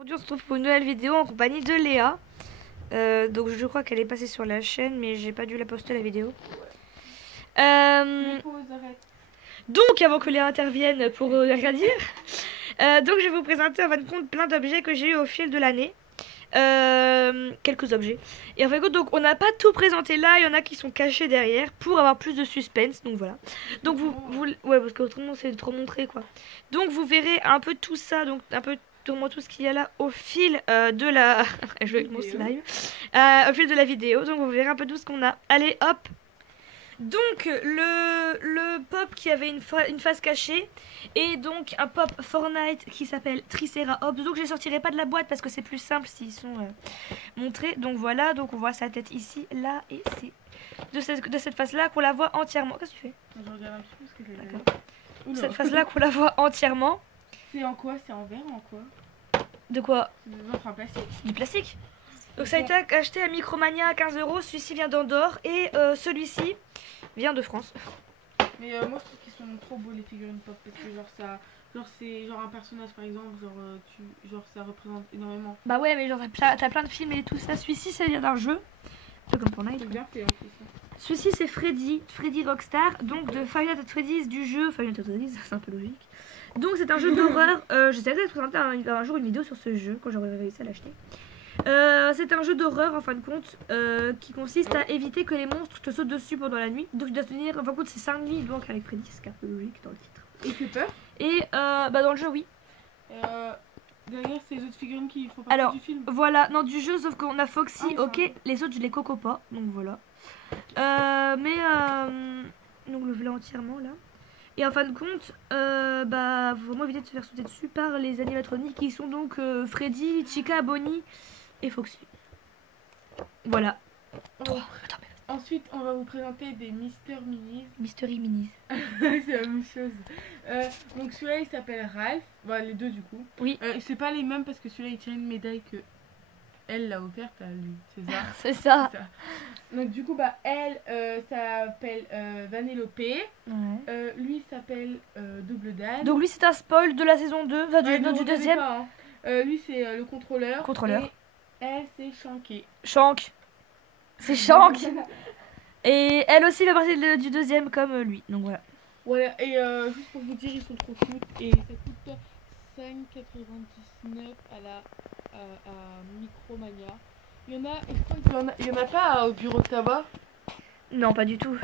Aujourd'hui on se retrouve pour une nouvelle vidéo en compagnie de Léa. Donc je crois qu'elle est passée sur la chaîne mais j'ai pas dû la poster la vidéo. Donc avant que Léa intervienne pour rien dire, donc je vais vous présenter en fin de compte plein d'objets que j'ai eu au fil de l'année. Quelques objets. Et en fin de compte donc on n'a pas tout présenté là, il y en a qui sont cachés derrière pour avoir plus de suspense. Donc voilà. Donc ouais, parce qu'autrement c'est trop montré quoi. Donc vous verrez un peu tout ça, donc un peu tout ce qu'il y a là au fil de la je vais avec mon slime au fil de la vidéo. Donc vous verrez un peu tout ce qu'on a. Allez hop. Donc le pop qui avait une face cachée et donc un pop Fortnite qui s'appelle Triceraops. Donc je les sortirai pas de la boîte parce que c'est plus simple s'ils sont montrés. Donc voilà, donc on voit sa tête ici, là, et c'est de cette face là qu'on la voit entièrement. Qu'est-ce que tu fais? Je regarde un petit peu ce que j'ai. D'accord. Cette face là qu'on la voit entièrement. C'est en quoi? C'est en verre ou en quoi? De quoi? C'est en plastique. Du plastique. Donc ça a été acheté à Micromania à 15 €. Celui-ci vient d'Andorre et celui-ci vient de France. Mais moi je trouve qu'ils sont trop beaux les figurines pop parce que c'est genre un personnage par exemple, genre ça représente énormément. Bah ouais, mais genre t'as plein de films et tout ça. Celui-ci ça vient d'un jeu. Un peu comme Fortnite. C'est bien fait en plus. Celui-ci c'est Freddy Rockstar, donc de Five Nights at Freddy's, du jeu Five Nights at Freddy's, c'est un peu logique. Donc c'est un jeu d'horreur. J'essaierai de présenter un jour une vidéo sur ce jeu quand j'aurai réussi à l'acheter. C'est un jeu d'horreur en fin de compte qui consiste à éviter que les monstres te sautent dessus pendant la nuit. Donc tu dois tenir, en fin de compte c'est 5 nuits donc avec Freddy, c'est un peu logique dans le titre. Et fait peur? Et bah dans le jeu oui. Derrière ces autres figurines qui font partie du film. Voilà, non du jeu sauf qu'on a Foxy, ok, les autres je les coco pas, donc voilà. Donc le voilà entièrement là. Et en fin de compte, bah faut vraiment éviter de se faire sauter dessus par les animatroniques qui sont donc Freddy, Chica, Bonnie et Foxy. Voilà. Ensuite, on va vous présenter des Mister Minis. Mystery Minis. C'est la même chose. Donc celui-là il s'appelle Ralph. Bah, les deux du coup. Oui. C'est pas les mêmes parce que celui-là il tient une médaille que elle l'a offerte à lui. C'est ça. C'est ça. Donc du coup bah elle s'appelle Vanellope. Ouais. Lui s'appelle Double Dan. Donc lui c'est un spoil de la saison 2, enfin du deuxième. Pas, hein. Lui c'est le contrôleur. Et elle c'est Shanky. Shank. C'est Shank. Et elle aussi fait partie du deuxième comme lui. Donc voilà. Voilà, et juste pour vous dire, ils sont trop cute. Et ça coûte 5,99 à Micromania. Il y en a, et je crois qu'il y en a pas au bureau de tabac. Non, pas du tout.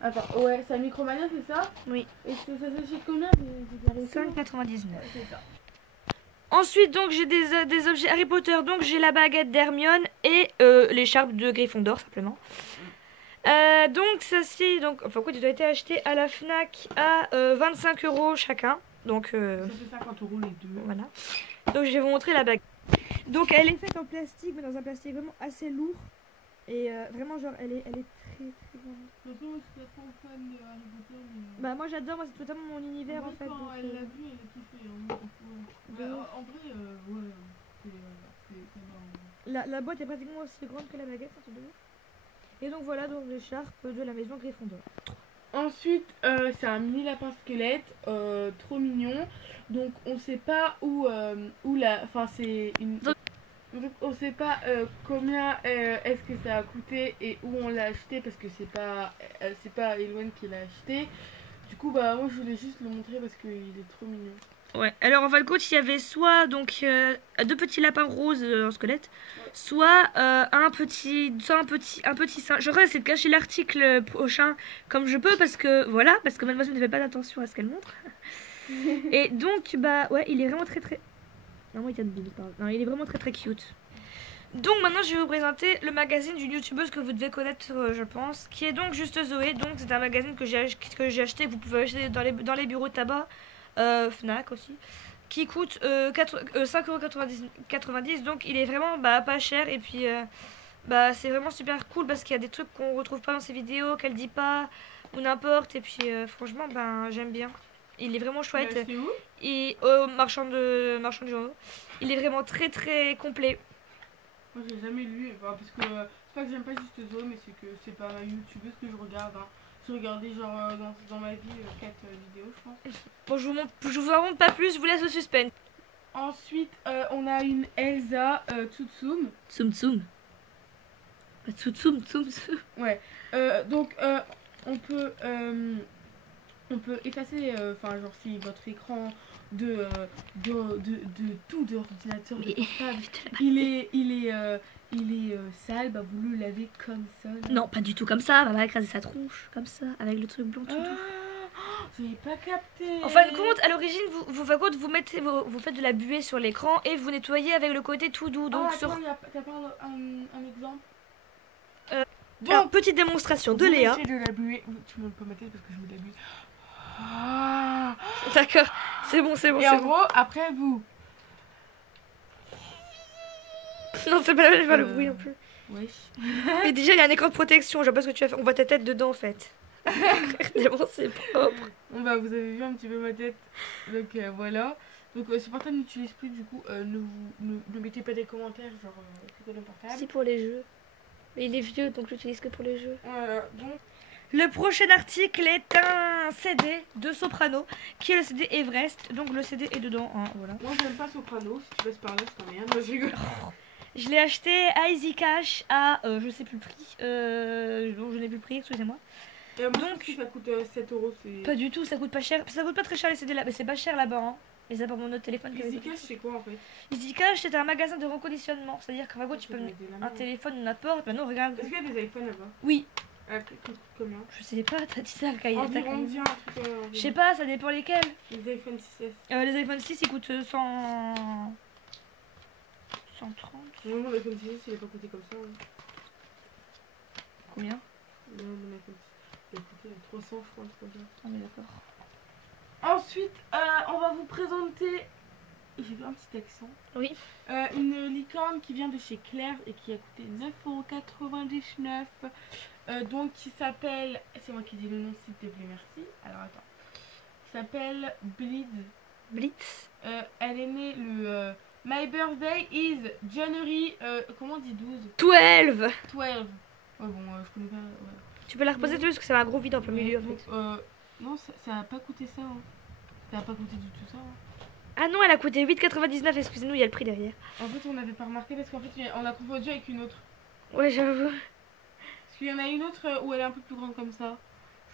Attends, ouais, c'est à Micromania, c'est ça? Oui. Et ça s'achète combien? 5,99. C'est ça. Ensuite, donc j'ai des objets Harry Potter. Donc j'ai la baguette d'Hermione et l'écharpe de Gryffondor simplement. Donc ça c'est donc enfin quoi, tu dois être acheté à la Fnac à 25 € chacun. Donc ça fait 50 € les deux. Voilà. Donc je vais vous montrer la baguette. Donc elle est faite en plastique, mais dans un plastique vraiment assez lourd. Et vraiment genre elle est très grande. Bah moi j'adore, moi c'est totalement mon univers en fait. Quand donc, elle l'a vu, elle a kiffé. En vrai, la boîte est pratiquement aussi grande que la baguette, hein, et donc voilà donc l'écharpe de la maison Gryffondor. Ensuite, c'est un mini lapin squelette, trop mignon. Donc on sait pas où la, enfin c'est une. Donc on sait pas combien est-ce que ça a coûté et où on l'a acheté parce que c'est pas Eloane qui l'a acheté. Du coup bah moi je voulais juste le montrer parce qu'il est trop mignon. Ouais, alors en fin de compte il y avait soit donc deux petits lapins roses en squelette, soit un petit singe. Je vais essayer de cacher l'article prochain comme je peux parce que voilà, parce que mademoiselle ne fait pas attention à ce qu'elle montre. Et donc bah ouais, il est vraiment très non, moi, non, il est vraiment très cute. Donc maintenant je vais vous présenter le magazine d'une youtubeuse que vous devez connaître je pense, qui est donc Juste Zoé. Donc c'est un magazine que j'ai acheté, que vous pouvez acheter dans les bureaux de tabac, Fnac aussi, qui coûte 5,90 €. Donc il est vraiment pas cher et puis c'est vraiment super cool parce qu'il y a des trucs qu'on retrouve pas dans ses vidéos, qu'elle dit pas ou n'importe. Et puis franchement j'aime bien. Il est vraiment chouette. Et marchand du journaux. Il est vraiment très complet. Moi j'ai jamais lu, parce que c'est pas que j'aime pas Juste Zoé, mais c'est que c'est pas ma youtubeuse que je regarde. Hein. J'ai regardé genre dans ma vie 4 vidéos je pense. Bon je vous en montre pas plus, je vous laisse au suspense. Ensuite, on a une Elsa Tsum. Tsum Tsum. Tsum Tsum Tsum Tsum. Ouais. Donc, on peut effacer, enfin, genre si votre écran de tout de l'ordinateur, de portable, il est sale, bah vous le lavez comme ça. Là. Non, pas du tout comme ça. Maman va écraser sa tronche, comme ça, avec le truc blanc tout doux. J'avais pas capté. En fin de compte, à l'origine, vous faites de la buée sur l'écran et vous nettoyez avec le côté tout doux. Donc attends, t'as pas un exemple donc, alors, petite démonstration de Léa. De la buée. Tu me peux ma tête parce que je mets de la buée. Ah. D'accord, c'est bon. Et en gros, après vous. Non, c'est pas la peine de faire le bruit non plus. Wesh. Et déjà, il y a un écran de protection. Je vois pas ce que tu vas faire. On voit ta tête dedans en fait. C'est bon, c'est propre. Bon, bah, vous avez vu un petit peu ma tête. Donc voilà. Donc ce portable n'utilise plus, du coup, ne mettez pas des commentaires, genre c'est quoi le portable. C'est pour les jeux. Mais il est vieux donc je l'utilise que pour les jeux. Voilà, donc. Le prochain article est un CD de Soprano qui est le CD Everest. Donc le CD est dedans. Hein, voilà. Moi j'aime pas Soprano, si tu passes par là, c'est pas rien. Moi je rigole. Je l'ai acheté à Easy Cash à je sais plus le prix. Donc je n'ai plus le prix, excusez-moi. Donc ça coûte 7 €. C'est... Pas du tout, ça coûte pas cher. Ça coûte pas très cher les CD là, mais c'est pas cher là-bas. Hein. Et ça pour mon autre téléphone. Easy Cash c'est quoi en fait? Easy Cash c'est un magasin de reconditionnement. C'est-à-dire qu'en gros tu peux mettre un téléphone n'importe. Maintenant regarde. Est-ce qu'il y a des iPhones là-bas? Oui. Combien? Je sais pas, t'as dit ça quand il environ, je sais pas, ça dépend lesquels. Les iPhone 6S. Les iPhone 6 ils coûtent 130. Non, mon iPhone 6S il a pas coûté comme ça. Hein. Combien? Non, mon iPhone 6 il a coûté 300 je crois. Ah mais d'accord. Ensuite, on va vous présenter, j'ai vu un petit accent. Oui. Une licorne qui vient de chez Claire et qui a coûté 9,99 €. Donc qui s'appelle, c'est moi qui dis le nom s'il te plaît, merci. Alors attends. Qui s'appelle Blitz. Elle est née le My birthday is January, comment on dit 12? 12. Ouais bon, je connais pas. Ouais. Tu peux la reposer dessus parce que ça va un gros vide en plein milieu en fait. Non, ça a pas coûté ça. Hein. Ça a pas coûté du tout ça. Hein. Ah non, elle a coûté 8,99 €, excusez-nous, il y a le prix derrière. En fait, on n'avait pas remarqué parce qu'en fait, on a confondu avec une autre. Ouais, j'avoue. Parce qu'il y en a une autre où elle est un peu plus grande comme ça.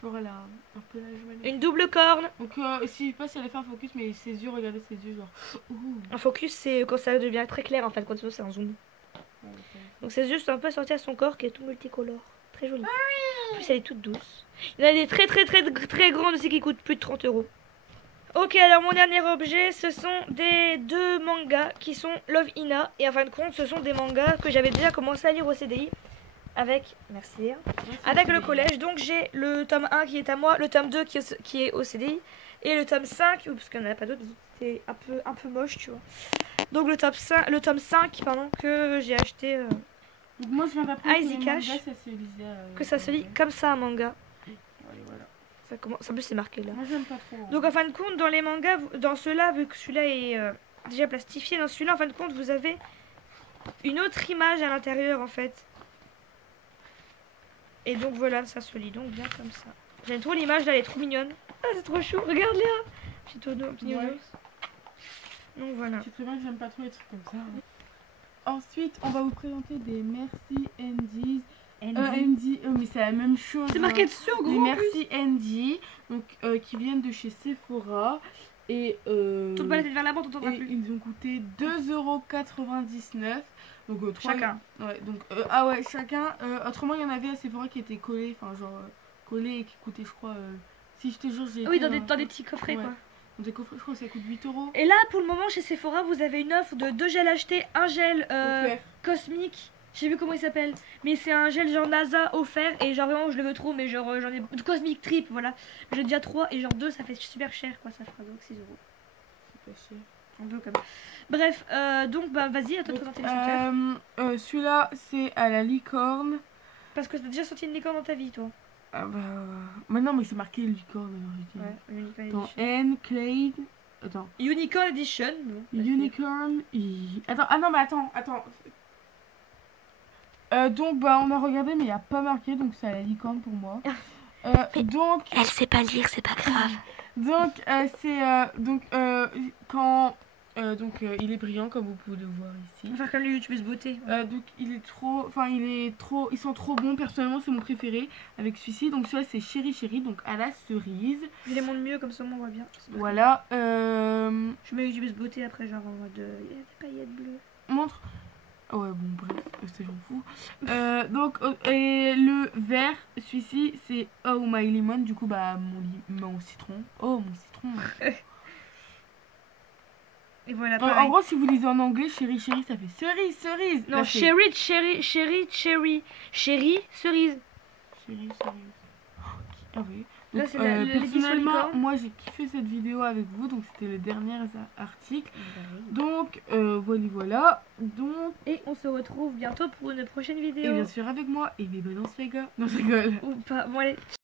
Genre, elle a un peu l'âge. Une double corne. Donc, si je sais pas si elle a fait un focus, mais ses yeux, regardez ses yeux, genre. Ouh. Un focus, c'est quand ça devient très clair en fait, quand c'est un zoom. Ouais, donc ses yeux sont un peu sortis à son corps qui est tout multicolore. Très joli. En plus, elle est toute douce. Il y en a des très grandes aussi qui coûtent plus de 30 €. Ok, alors mon dernier objet, ce sont des deux mangas qui sont Love Hina. Et en fin de compte, ce sont des mangas que j'avais déjà commencé à lire au CDI. Avec, merci, avec le collège. Donc j'ai le tome 1 qui est à moi, le tome 2 qui est au CDI. Et le tome 5, parce qu'il n'y en a pas d'autres, c'était un peu moche, tu vois. Donc le tome 5 pardon, que j'ai acheté donc moi, je viens d'apprendre que ça se lit comme ça un manga. Voilà. Ça commence, en plus c'est marqué là. Moi j'aime pas trop. Hein. Donc en fin de compte, dans les mangas, dans ceux-là, vu que celui-là est déjà plastifié, dans celui-là, en fin de compte, vous avez une autre image à l'intérieur en fait. Et donc voilà, ça se lit donc bien comme ça. J'aime trop l'image là, elle est trop mignonne. Ah, c'est trop chou, regarde Léa. Petit tonneau, petit ouais. Donc voilà. C'est très bien que j'aime pas trop les trucs comme ça. Hein. Ensuite, on va vous présenter des Merci Andy's. Andy, mais c'est la même chose. C'est marqué dessus en gros. Des Merci Andy, donc qui viennent de chez Sephora. Et tourne pas la tête vers l'avant, t'entendras plus. Ils ont coûté 2,99 €. Donc chacun. Ouais, donc ah ouais, chacun. Autrement, il y en avait à Sephora qui étaient collés, enfin genre collés et qui coûtaient, je crois. Si je te jure, j'ai. Oui, dans des petits coffrets quoi. Dans des coffrets, je crois que ça coûte 8 €. Et là, pour le moment, chez Sephora, vous avez une offre de 2 gels achetés, un gel cosmique. Je sais plus comment il s'appelle, mais c'est un gel genre NASA offert et genre vraiment je le veux trop, mais genre j'en ai Cosmic Trip, voilà. J'ai déjà 3 et genre 2 ça fait super cher quoi, ça fera donc 6 €. C'est pas cher. Un peu comme. Bref, donc bah vas-y, à toi de présenter le super. Celui-là c'est à la licorne. Parce que t'as déjà sorti une licorne dans ta vie toi. Ah bah. Mais non, mais c'est marqué licorne. Ouais, Unicorn Attends, Edition. N, Clade. Attends. Unicorn Edition. Bon, Unicorn. Attends, ah non, mais attends. Donc bah on a regardé mais il n'y a pas marqué donc c'est à la licorne pour moi. Donc elle sait pas lire, c'est pas grave. donc c'est quand Donc il est brillant comme vous pouvez le voir On ici. va faire comme le YouTubeuse beauté. Donc ils sont trop bons. Personnellement c'est mon préféré avec celui-ci. Donc celui-là c'est Chéri Chéri, donc à la cerise. Je les montre mieux comme ça on voit bien. Voilà. Je mets YouTubeuse beauté après genre en mode il y a des paillettes bleues. Montre. Ouais bon bref, ça j'en fous. Donc et le vert, celui-ci c'est Oh My Lemon. Du coup bah mon citron. Oh mon citron. Et voilà, En gros, si vous lisez en anglais, chéri, chéri, ça fait cerise, cerise. non, là, chéri, chéri, chéri, chéri. Chéri, cerise. Chéri, cerise. Ah oui. Là, Donc, c'est l'édition personnellement, licorne. moi j'ai kiffé cette vidéo avec vous. Donc, c'était les derniers articles. Donc, voilà. Donc, Et on se retrouve bientôt pour une prochaine et vidéo. bien sûr avec moi, et les balances les gars. Non, je rigole. Ou pas. Bon, allez.